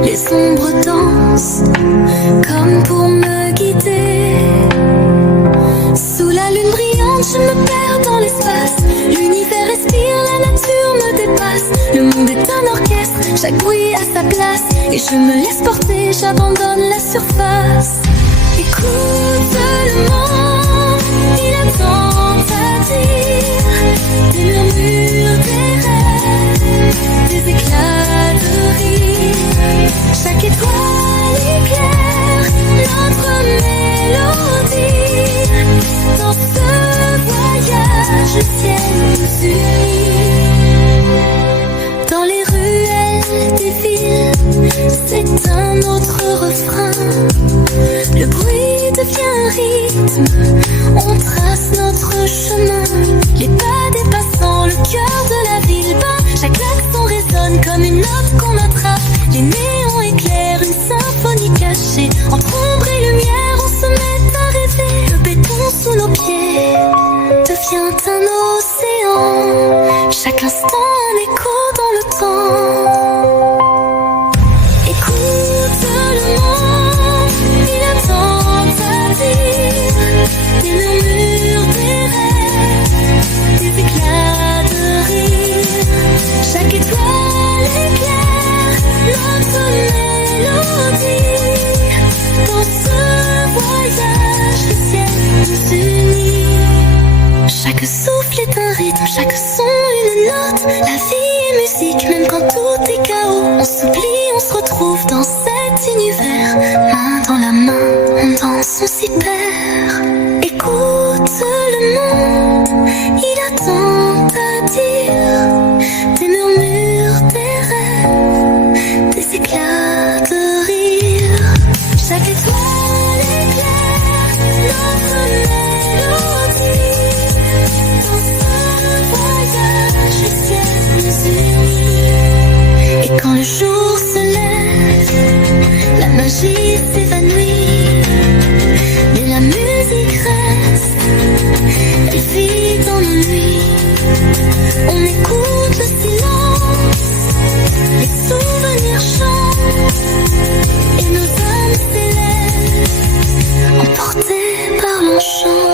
Les ombres dansent comme pour me guider. Sous la lune brillante, je me perds dans l'espace. L'univers respire, la nature me dépasse. Le monde est un orchestre, chaque bruit a sa place. Et je me laisse porter, j'abandonne la surface. Écoute le monde, il a tant à dire. Des murmures, des rêves, des éclats de rire. Chaque étoile éclaire notre mélodie. Dans ce voyage, le ciel nous unit. Dans les ruelles des villes, c'est un autre refrain. Le bruit devient rythme, on trace notre chemin. Les pas des passants, le cœur de la ville bat. Chaque accent résonne comme une note qu'on attrape. Les néons éclairent une symphonie cachée. Entre ombre et lumière, on se met à rêver. Le béton sous nos pieds devient un océan. Chaque instant un écho dans le temps. Écoute le monde, il a tant à dire. Des murmures, des rêves, des éclats de rire. Chaque étoile éclaire notre mélodie. Dans ce voyage, le ciel nous unit. Chaque souffle est un rythme, chaque son une note. La vie est musique, même quand tout est chaos. On s'oublie, on se retrouve dans cet univers. Main dans la main, on danse, on s'y perd. Écoute le monde, il a tant à dire. Des murmures, des rêves, des éclats de rire. Chaque étoile éclaire notre mélodie. Dans ce voyage, le ciel nous unit. Et quand le jour se lève, la magie s'évanouit. Mais la musique reste, elle vit dans nos nuits. On écoute le silence, les souvenirs chantent. Et nos âmes s'élèvent, emportées par l'enchant.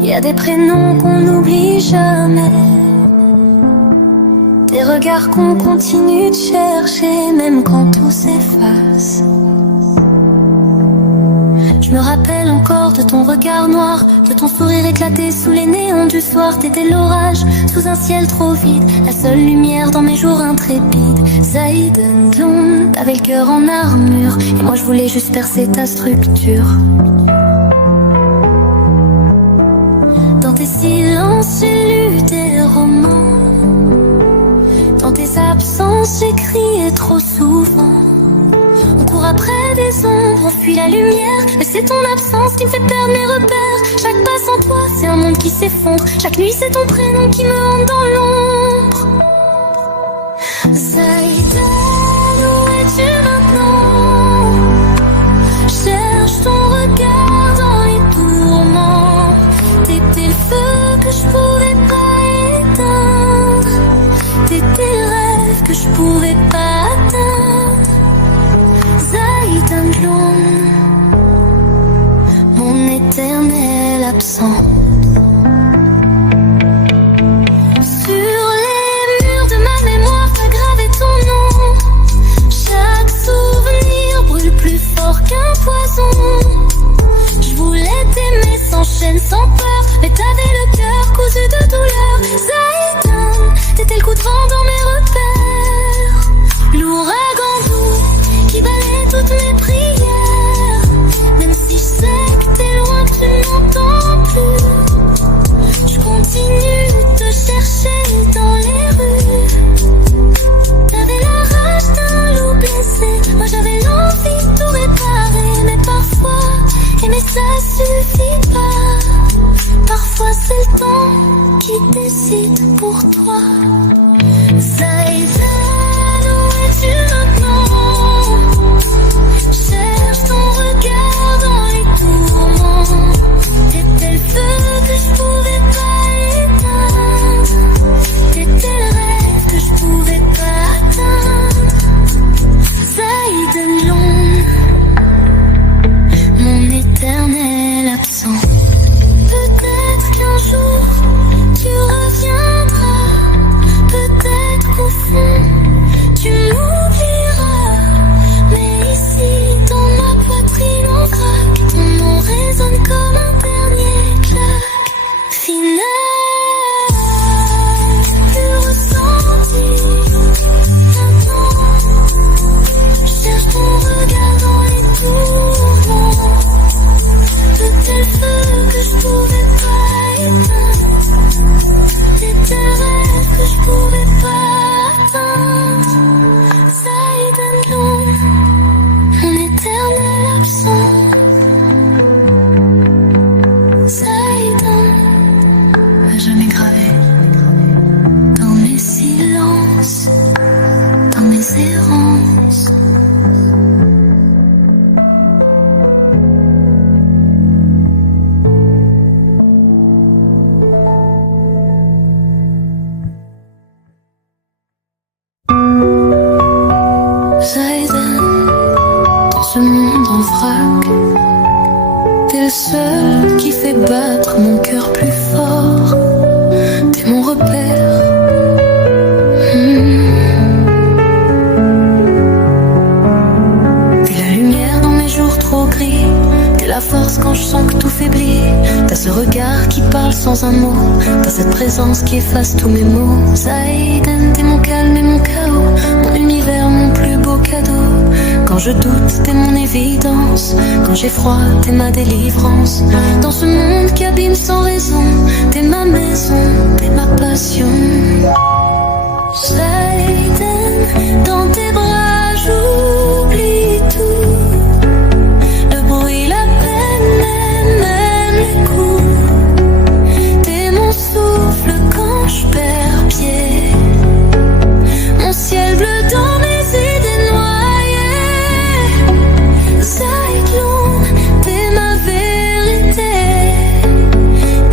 Y a des prénoms qu'on n'oublie jamais, des regards qu'on continue de chercher, même quand tout s'efface. Je me rappelle encore de ton regard noir, de ton sourire éclaté sous les néons du soir. T'étais l'orage, sous un ciel trop vide, la seule lumière dans mes jours intrépides. Zaïden Gloom, t'avais le cœur en armure, et moi je voulais juste percer ta structure. Dans tes silences, j'ai lu tes romans. Dans tes absences, j'ai crié trop souvent. On court après des ombres, on fuit la lumière. Mais c'est ton absence qui me fait perdre mes repères. Chaque pas sans toi, c'est un monde qui s'effondre. Chaque nuit, c'est ton prénom qui me hante dans l'ombre. Zaïda, où es-tu maintenant? Cherche ton regard dans les tourments. T'étais le feu que je pouvais pas éteindre. T'étais le rêve que je pouvais pas atteindre. Zaïdan Gloom, mon éternel absent. Sur les murs de ma mémoire, t'as gravé ton nom. Chaque souvenir brûle plus fort qu'un poison. Je voulais t'aimer sans chaîne, sans peur, mais t'avais le cœur cousu de douleur. Zaïdan, t'étais le coup de vent dans mes repères. L'ouragan doux qui balaie toutes mes prières. Même si je sais que t'es loin, que tu m'entends plus, je continue de te chercher dans les rues. T'avais la rage d'un loup blessé, moi j'avais l'envie de tout réparer. Mais parfois, aimer ça suffit pas. Parfois c'est le temps qui décide pour toi. Zaïdan, où es-tu maintenant? Cherche ton regard dans le seul qui fait battre mon cœur plus fort. T'es mon repère. T'es la lumière dans mes jours trop gris. T'es la force quand je sens que tout faiblit. T'as ce regard qui parle sans un mot. T'as cette présence qui efface tous mes mots. Zaïden, t'es mon calme et mon chaos. Mon univers, mon plus beau cadeau. Quand je doute, t'es mon évidence. Quand j'ai froid, t'es ma délivrance. Dans ce monde qui abîme sans raison, t'es ma maison, t'es ma passion. Zaïden, dans tes bras, j'oublie tout. Le bruit, la peine, même les coups. T'es mon souffle quand je perds pied. Mon ciel bleu dans mes idées noyées. Zaïdloun, t'es ma vérité.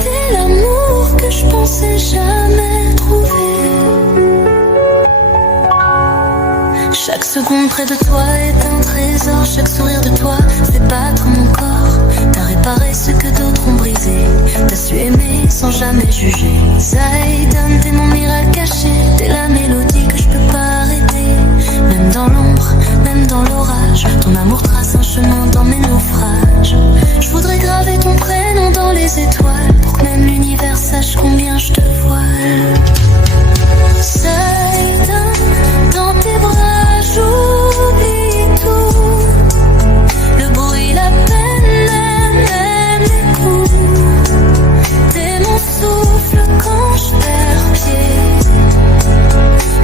T'es l'amour que je pensais jamais trouver. Chaque seconde près de toi est un trésor. Chaque sourire de toi fait battre mon corps. T'as réparé ce que d'autres ont brisé. T'as su aimer sans jamais juger. Zaïdan, t'es mon miracle caché. T'es la mélodie que je peux pas arrêter. Même dans l'ombre, même dans l'orage, ton amour trace un chemin dans mes naufrages. Je voudrais graver ton prénom dans les étoiles, pour que même l'univers sache combien je te voile. Zaïdan, dans tes bras, j'oublie tout. Le bruit, la peine, même les coups. T'es mon souffle quand je perds pied.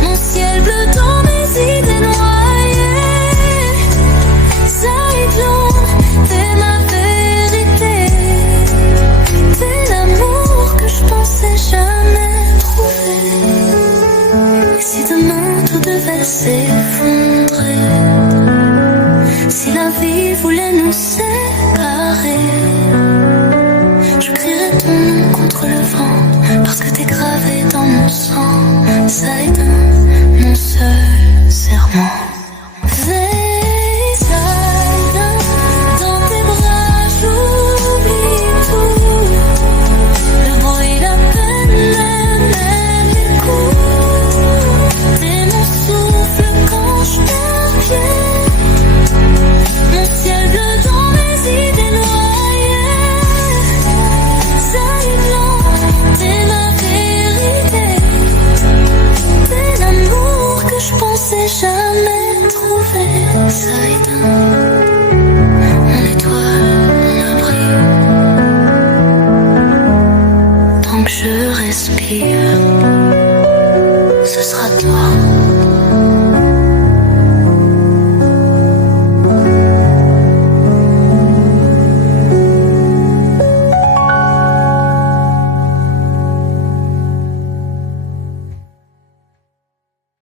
Mon ciel bleu dans mes idées noyées. Zaïdloun, t'es ma vérité. T'es l'amour que je pensais jamais trouver. Et si demain tout devait s'effondrer, si la vie voulait nous séparer, je crierai ton nom contre le vent, parce que t'es gravé dans mon sang. Zaïdan, mon seul serment. Zaïdan, dans tes bras, j'oublie tout. Le bruit, la peine, même les coups. T'es mon souffle quand je perds pied. Mon ciel bleu dans mes idées noyées. Zaïdan, t'es ma vérité. T'es l'amour que je pensais jamais trouver. Zaïdan, mon étoile, mon abri. Tant que je respire, ce sera toi.